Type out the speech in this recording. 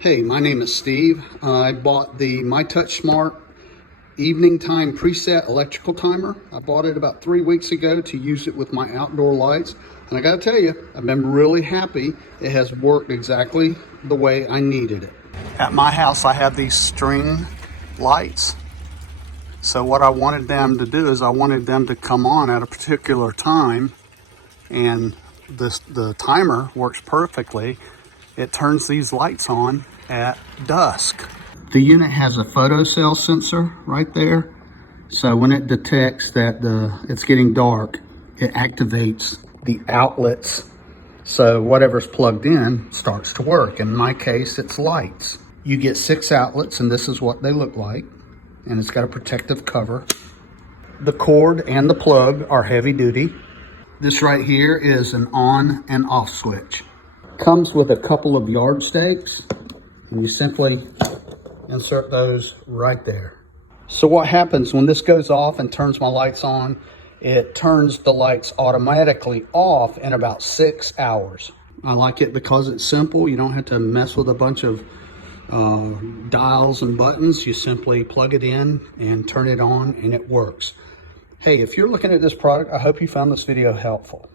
Hey, my name is Steve. I bought the MyTouch Smart evening time preset electrical timer. I bought it about 3 weeks ago to use it with my outdoor lights. And I gotta tell you, I've been really happy. It has worked exactly the way I needed it. At my house, I have these string lights. So what I wanted them to do is I wanted them to come on at a particular time, and the timer works perfectly. It turns these lights on at dusk. The unit has a photocell sensor right there. So when it detects that it's getting dark, it activates the outlets. So whatever's plugged in starts to work. In my case, it's lights. You get 6 outlets, and this is what they look like. And it's got a protective cover. The cord and the plug are heavy duty. This right here is an on and off switch. Comes with a couple of yardsticks, and you simply insert those right there. So what happens when this goes off and turns my lights on? It turns the lights automatically off in about 6 hours. I like it because it's simple. You don't have to mess with a bunch of dials and buttons. You simply plug it in and turn it on, and it works. Hey, if you're looking at this product, I hope you found this video helpful.